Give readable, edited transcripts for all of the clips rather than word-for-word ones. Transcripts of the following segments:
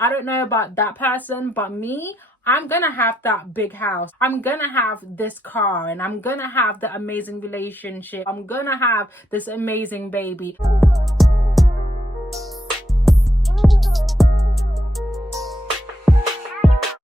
I don't know about that person, but me, I'm gonna have that big house. I'm gonna have this car, and I'm gonna have the amazing relationship. I'm gonna have this amazing baby.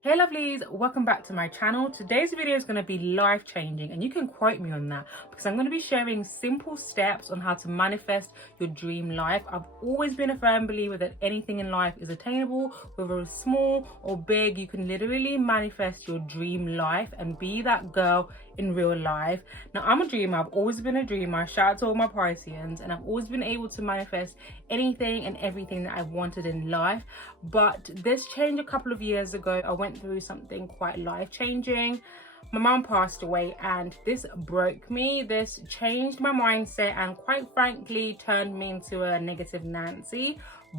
Hey lovelies, welcome back to my channel. Today's video is going to be life-changing, and you can quote me on that because I'm going to be sharing simple steps on how to manifest your dream life. I've always been a firm believer that anything in life is attainable, whether it's small or big. You can literally manifest your dream life and be that girl in real life. Now, I'm a dreamer. I've always been a dreamer. Shout out to all my Pisceans, and I've always been able to manifest anything and everything that I wanted in life. But this changed a couple of years ago. I went through something quite life-changing. My mom passed away, and this broke me. This changed my mindset and quite frankly turned me into a negative Nancy.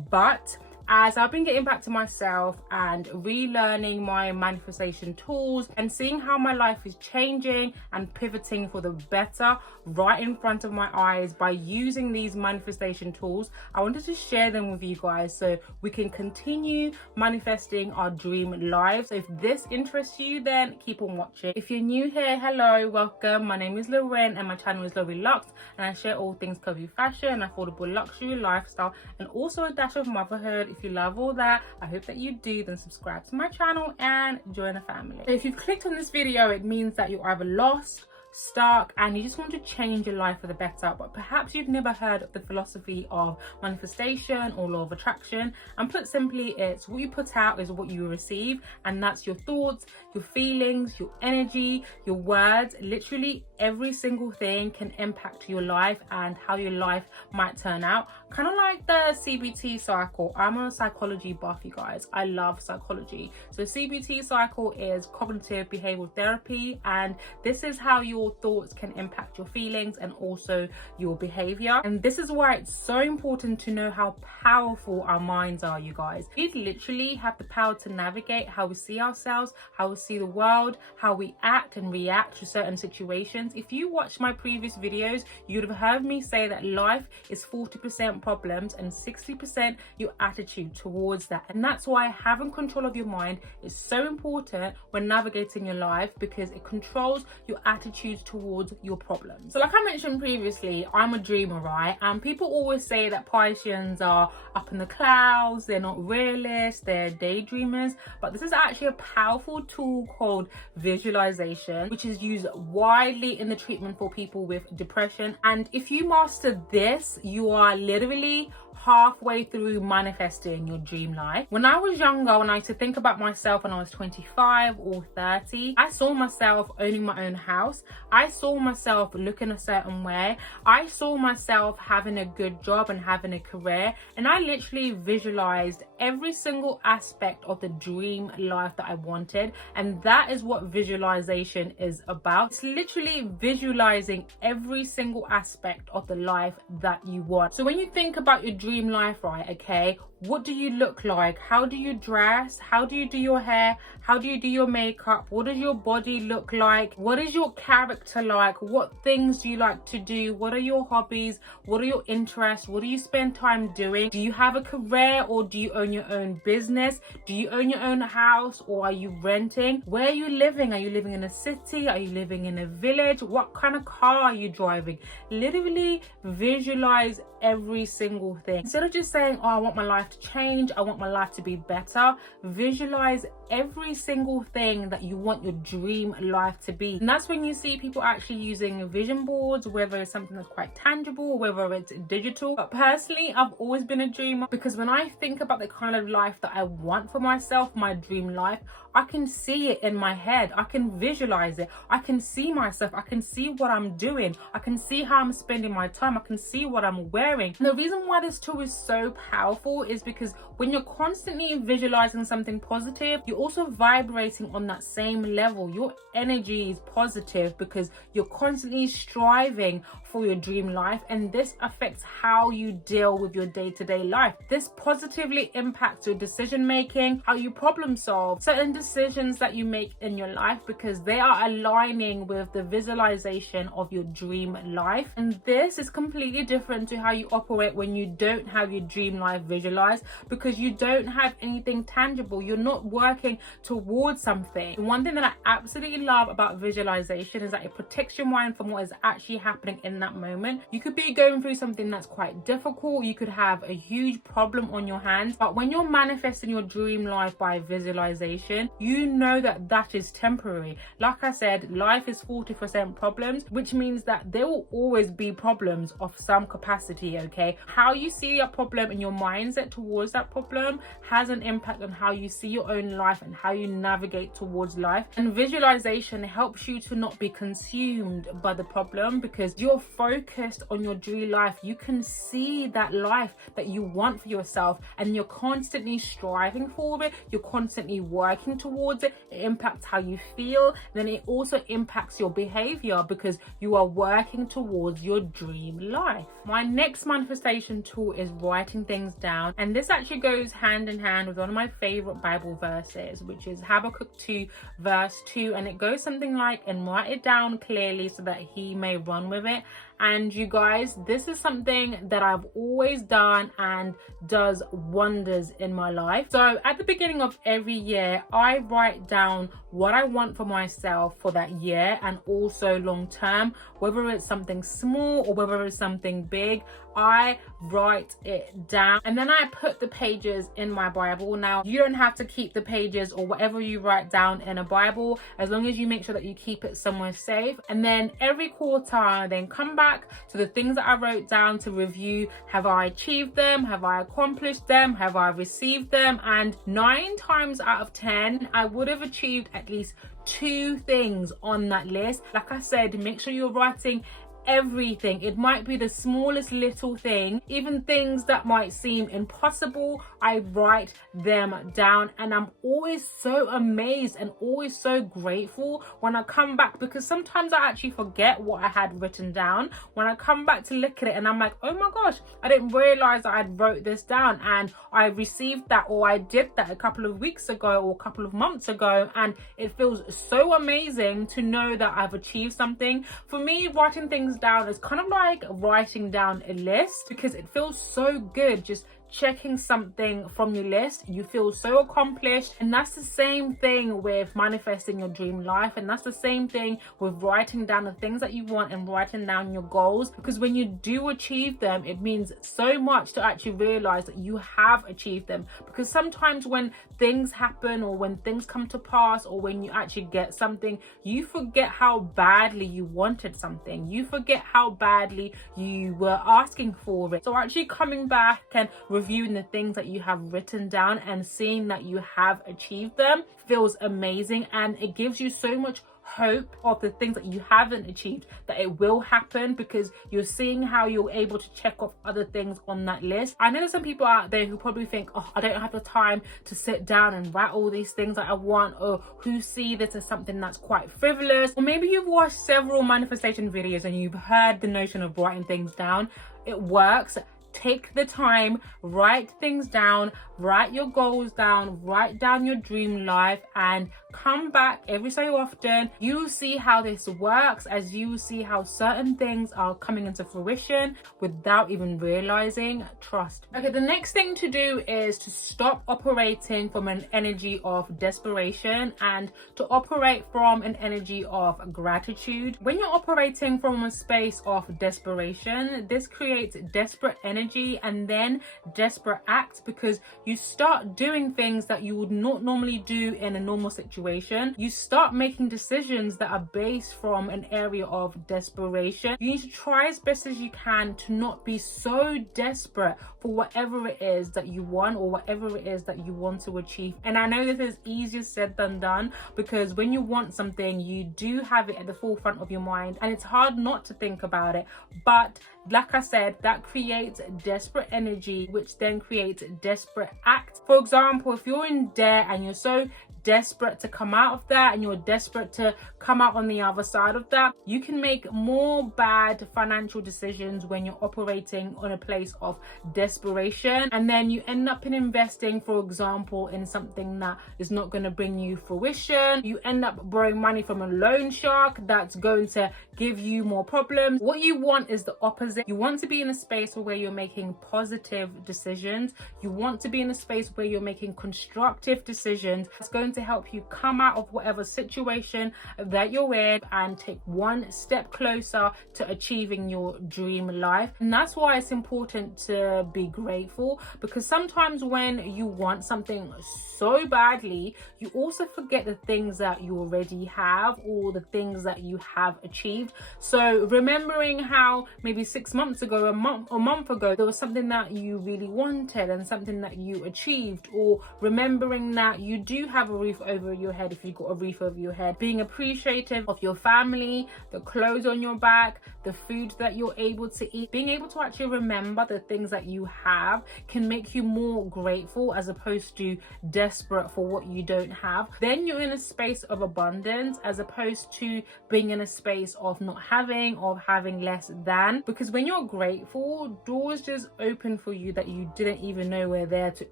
But as I've been getting back to myself and relearning my manifestation tools and seeing how my life is changing and pivoting for the better right in front of my eyes by using these manifestation tools, I wanted to share them with you guys so we can continue manifesting our dream lives. So if this interests you, then keep on watching. If you're new here, hello, welcome. My name is Noone and my channel is Lovely Lux, and I share all things curvy fashion, affordable luxury lifestyle, and also a dash of motherhood. If you love all that, I hope that you do, then subscribe to my channel and join the family. So if you've clicked on this video, it means that you're either lost, stuck, and you just want to change your life for the better, but perhaps you've never heard of the philosophy of manifestation or law of attraction. And put simply, it's what you put out is what you receive, and that's your thoughts, your feelings, your energy, your words. Literally every single thing can impact your life and how your life might turn out. Kind of like the CBT cycle. I'm a psychology buff, you guys. I love psychology. So CBT cycle is cognitive behavioral therapy, and this is how your thoughts can impact your feelings and also your behavior. And this is why it's so important to know how powerful our minds are, you guys. We literally have the power to navigate how we see ourselves, how we see the world, how we act and react to certain situations. If you watched my previous videos, you'd have heard me say that life is 40% problems and 60% your attitude towards that. And that's why having control of your mind is so important when navigating your life, because it controls your attitudes towards your problems. So like I mentioned previously, I'm a dreamer, right? And people always say that Pisceans are up in the clouds, they're not realists, they're daydreamers. But this is actually a powerful tool called visualization, which is used widely in the treatment for people with depression. And if you master this, you are literally halfway through manifesting your dream life. When I was younger, when I used to think about myself when I was 25 or 30, I saw myself owning my own house. I saw myself looking a certain way. I saw myself having a good job and having a career. And I literally visualized every single aspect of the dream life that I wanted. And that is what visualization is about. It's literally visualizing every single aspect of the life that you want. So when you think about your dream life, right, okay, what do you look like? How do you dress? How do you do your hair? How do you do your makeup? What does your body look like? What is your character like? What things do you like to do? What are your hobbies? What are your interests? What do you spend time doing? Do you have a career, or do you own your own business? Do you own your own house, or are you renting? Where are you living? Are you living in a city? Are you living in a village? What kind of car are you driving? Literally visualize every single thing. Instead of just saying, oh, I want my life to change, I want my life to be better, visualize every single thing that you want your dream life to be. And that's when you see people actually using vision boards, whether it's something that's quite tangible, whether it's digital. But personally, I've always been a dreamer, because when I think about the kind of life that I want for myself, my dream life, I can see it in my head. I can visualize it. I can see myself. I can see what I'm doing. I can see how I'm spending my time. I can see what I'm wearing. And the reason why this tool is so powerful is because when you're constantly visualizing something positive, you're also vibrating on that same level. Your energy is positive because you're constantly striving for your dream life, and this affects how you deal with your day-to-day life. This positively impacts your decision making, how you problem solve certain decisions that you make in your life, because they are aligning with the visualization of your dream life. And this is completely different to how you operate when you don't have your dream life visualized. guys, because you don't have anything tangible. You're not working towards something. And one thing that I absolutely love about visualization is that it protects your mind from what is actually happening in that moment. You could be going through something that's quite difficult. You could have a huge problem on your hands, but when you're manifesting your dream life by visualization, you know that that is temporary. Like I said, life is 40% problems, which means that there will always be problems of some capacity. Okay, how you see a problem and your mindset towards that problem has an impact on how you see your own life and how you navigate towards life. And visualization helps you to not be consumed by the problem, because you're focused on your dream life. You can see that life that you want for yourself, and you're constantly striving for it. You're constantly working towards it. It impacts how you feel. Then it also impacts your behavior, because you are working towards your dream life. My next manifestation tool is writing things down, and this actually goes hand in hand with one of my favorite Bible verses, which is Habakkuk 2 verse 2, and it goes something like, and write it down clearly so that he may run with it. And you guys, this is something that I've always done and does wonders in my life. So at the beginning of every year, I write down what I want for myself for that year, and also long term, whether it's something small or whether it's something big, I write it down, and then I put the pages in my Bible. Now, you don't have to keep the pages or whatever you write down in a Bible, as long as you make sure that you keep it somewhere safe. And then every quarter, I then come back to the things that I wrote down to review. Have I achieved them? Have I accomplished them? Have I received them? And 9 times out of 10, I would have achieved at least 2 things on that list. Like I said, make sure you're writing everything. It might be the smallest little thing, even things that might seem impossible, I write them down. And I'm always so amazed and always so grateful when I come back, because sometimes I actually forget what I had written down when I come back to look at it, and I'm like, oh my gosh, I didn't realize I had wrote this down, and I received that, or I did that a couple of weeks ago or a couple of months ago. And it feels so amazing to know that I've achieved something. For me, writing things down is kind of like writing down a list, because it feels so good just checking something from your list. You feel so accomplished. And that's the same thing with manifesting your dream life, and that's the same thing with writing down the things that you want and writing down your goals, because when you do achieve them, it means so much to actually realize that you have achieved them. Because sometimes when things happen, or when things come to pass, or when you actually get something, you forget how badly you wanted something. You forget how badly you were asking for it. So actually coming back and reviewing the things that you have written down and seeing that you have achieved them feels amazing, and it gives you so much hope of the things that you haven't achieved, that it will happen, because you're seeing how you're able to check off other things on that list. I know there's some people out there who probably think, oh, I don't have the time to sit down and write all these things that I want, or who see this as something that's quite frivolous. Or maybe you've watched several manifestation videos and you've heard the notion of writing things down. It works. Take the time, write things down, write your goals down, write down your dream life, and come back every so often. You'll see how this works, as you will see how certain things are coming into fruition without even realizing. Trust. Okay, the next thing to do is to stop operating from an energy of desperation and to operate from an energy of gratitude. When you're operating from a space of desperation, this creates desperate energy and then desperate acts, because you start doing things that you would not normally do in a normal situation. You start making decisions that are based from an area of desperation. You need to try as best as you can to not be so desperate for whatever it is that you want or whatever it is that you want to achieve. And I know this is easier said than done, because when you want something, you do have it at the forefront of your mind and it's hard not to think about it. But like I said, that creates desperate energy, which then creates desperate acts. For example, if you're in debt and you're so desperate to come out of that and you're desperate to come out on the other side of that. You can make more bad financial decisions when you're operating on a place of desperation, and then you end up in investing, for example, in something that is not going to bring you fruition. You end up borrowing money from a loan shark that's going to give you more problems. What you want is the opposite. You want to be in a space where you're making positive decisions. You want to be in a space where you're making constructive decisions. It's going to help you come out of whatever situation that you're in and take one step closer to achieving your dream life. And that's why it's important to be grateful, because sometimes when you want something so badly, you also forget the things that you already have or the things that you have achieved. So remembering how maybe 6 months ago, a month ago, there was something that you really wanted and something that you achieved, or remembering that you do have a roof over your head if you've got a roof over your head, being appreciative of your family, the clothes on your back, the food that you're able to eat, being able to actually remember the things that you have can make you more grateful as opposed to desperate for what you don't have. Then you're in a space of abundance as opposed to being in a space of not having or having less than, because when you're grateful, doors just open for you that you didn't even know were there to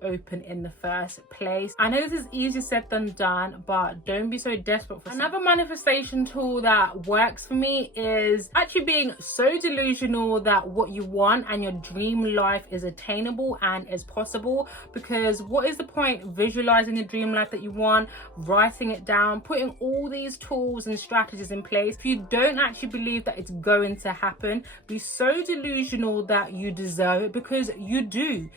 open in the first place. I know this is easier said than done, but don't be so desperate for another manifestation tool that works for me is actually being so delusional that what you want and your dream life is attainable and is possible. Because what is the point visualizing the dream life that you want, writing it down, putting all these tools and strategies in place if you don't actually believe that it's going to happen? Be so delusional that you deserve it, because you do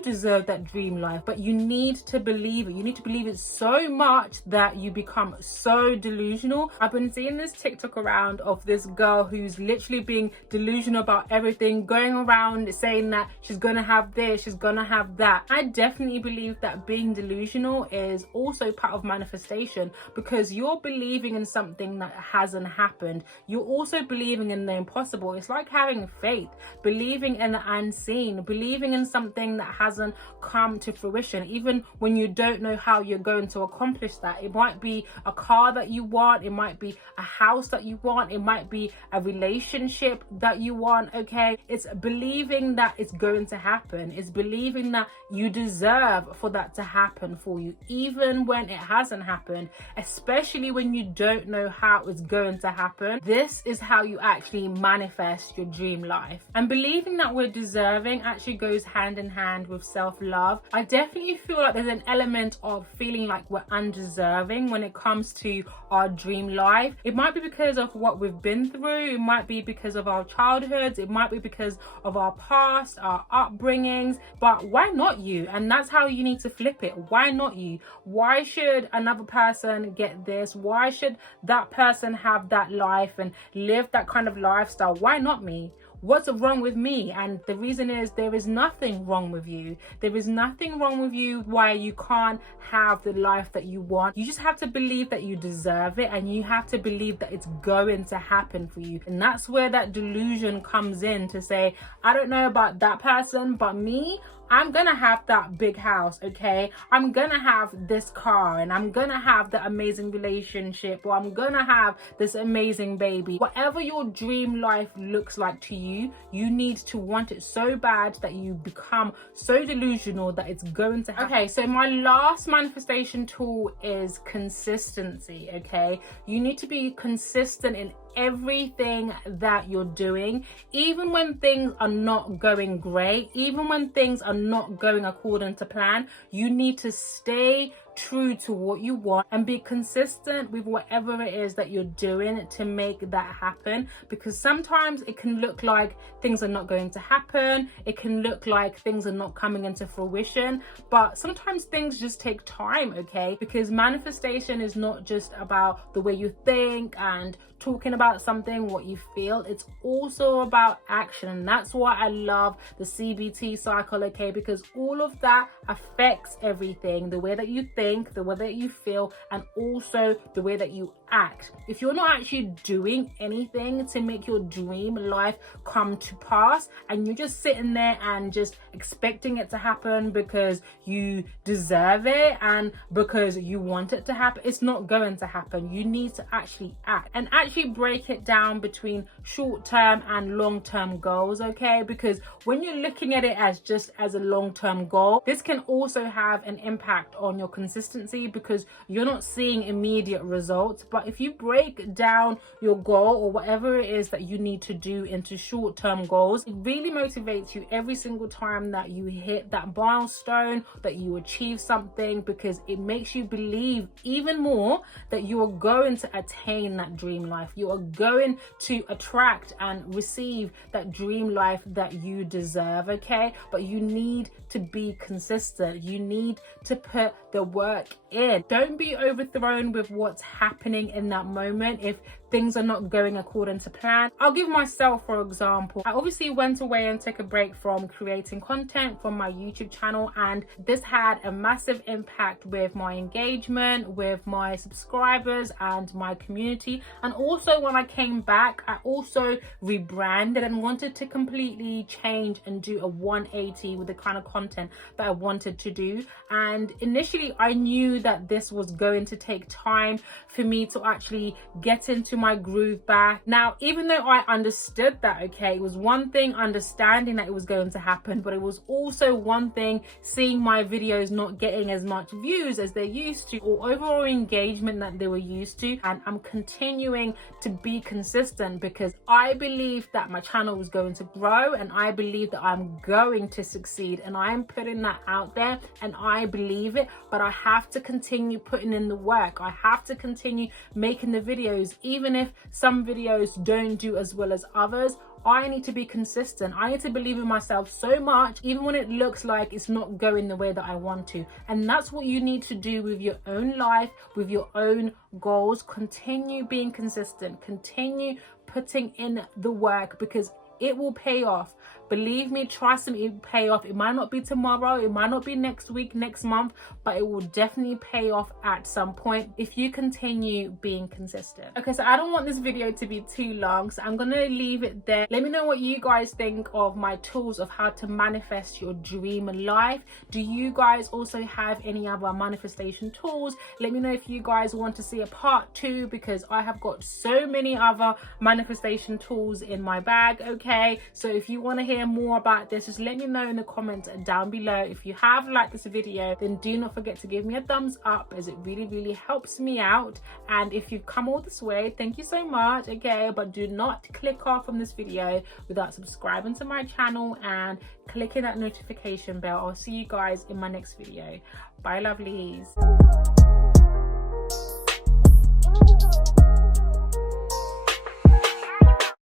deserve that dream life, but you need to believe it. You need to believe it so much that you become so delusional. I've been seeing this TikTok around of this girl who's literally being delusional about everything, going around saying that she's gonna have this, she's gonna have that. I definitely believe that being delusional is also part of manifestation, because you're believing in something that hasn't happened. You're also believing in the impossible. It's like having faith, believing in the unseen, believing in something that hasn't come to fruition, even when you don't know how you're going to accomplish that. It might be a car that you want, it might be a house that you want, it might be a relationship that you want. Okay, it's believing that it's going to happen. It's believing that you deserve for that to happen for you, even when it hasn't happened, especially when you don't know how it's going to happen. This is how you actually manifest your dream life. And believing that we're deserving actually goes hand in hand with self-love. I definitely feel like there's an element of feeling like we're undeserving when it comes to our dream life. It might be because of what we've been through, it might be because of our childhoods, it might be because of our past, our upbringings, but why not you? And that's how you need to flip it. Why not you? Why should another person get this? Why should that person have that life and live that kind of lifestyle? Why not me? What's wrong with me? And the reason is there is nothing wrong with you. There is nothing wrong with you why you can't have the life that you want. You just have to believe that you deserve it, and you have to believe that it's going to happen for you. And that's where that delusion comes in, to say, I don't know about that person, but me, I'm gonna have that big house, okay? I'm gonna have this car, and I'm gonna have the amazing relationship, or I'm gonna have this amazing baby. Whatever your dream life looks like to you, you need to want it so bad that you become so delusional that it's going to happen. Okay, so my last manifestation tool is consistency, okay? You need to be consistent in everything that you're doing, even when things are not going great, even when things are not going according to plan. You need to stay true to what you want and be consistent with whatever it is that you're doing to make that happen, because sometimes it can look like things are not going to happen, it can look like things are not coming into fruition, but sometimes things just take time, okay? Because manifestation is not just about the way you think and talking about something, what you feel, it's also about action. And that's why I love the CBT cycle, okay? Because all of that affects everything, the way that you think, the way that you feel, and also the way that you act. If you're not actually doing anything to make your dream life come to pass, and you're just sitting there and just expecting it to happen because you deserve it and because you want it to happen, it's not going to happen. You need to actually act and actually break it down between short-term and long-term goals, okay? Because when you're looking at it as just as a long-term goal, this can also have an impact on your consistency because you're not seeing immediate results. But if you break down your goal or whatever it is that you need to do into short-term goals, it really motivates you every single time that you hit that milestone, that you achieve something, because it makes you believe even more that you are going to attain that dream life. You are going to attract and receive that dream life that you deserve, okay? But you need to be consistent. You need to put the work in. Don't be overthrown with what's happening in that moment if things are not going according to plan. I'll give myself, for example, I obviously went away and took a break from creating content from my YouTube channel, and this had a massive impact with my engagement, with my subscribers and my community. And also when I came back, I also rebranded and wanted to completely change and do a 180 with the kind of content that I wanted to do. And initially I knew that this was going to take time for me to actually get into my groove back. Now, even though I understood that, okay, it was one thing understanding that it was going to happen, but it was also one thing seeing my videos not getting as much views as they used to, or overall engagement that they were used to. And I'm continuing to be consistent because I believe that my channel was going to grow, and I believe that I'm going to succeed, and I am putting that out there and I believe it. But I have to continue putting in the work. I have to continue making the videos, even if some videos don't do as well as others. I need to be consistent. I need to believe in myself so much, even when it looks like it's not going the way that I want to. And that's what you need to do with your own life, with your own goals. Continue being consistent. Continue putting in the work, because it will pay off. Believe me, trust me, it will pay off. It might not be tomorrow, it might not be next week, next month, but it will definitely pay off at some point if you continue being consistent. Okay, so I don't want this video to be too long, so I'm gonna leave it there. Let me know what you guys think of my tools of how to manifest your dream life. Do you guys also have any other manifestation tools? Let me know if you guys want to see a part 2, because I have got so many other manifestation tools in my bag, okay? So if you want to hear more about this, just let me know in the comments down below. If you have liked this video, then do not forget to give me a thumbs up, as it really helps me out. And if you've come all this way, thank you so much, okay? But do not click off from this video without subscribing to my channel and clicking that notification bell. I'll see you guys in my next video. Bye, lovelies.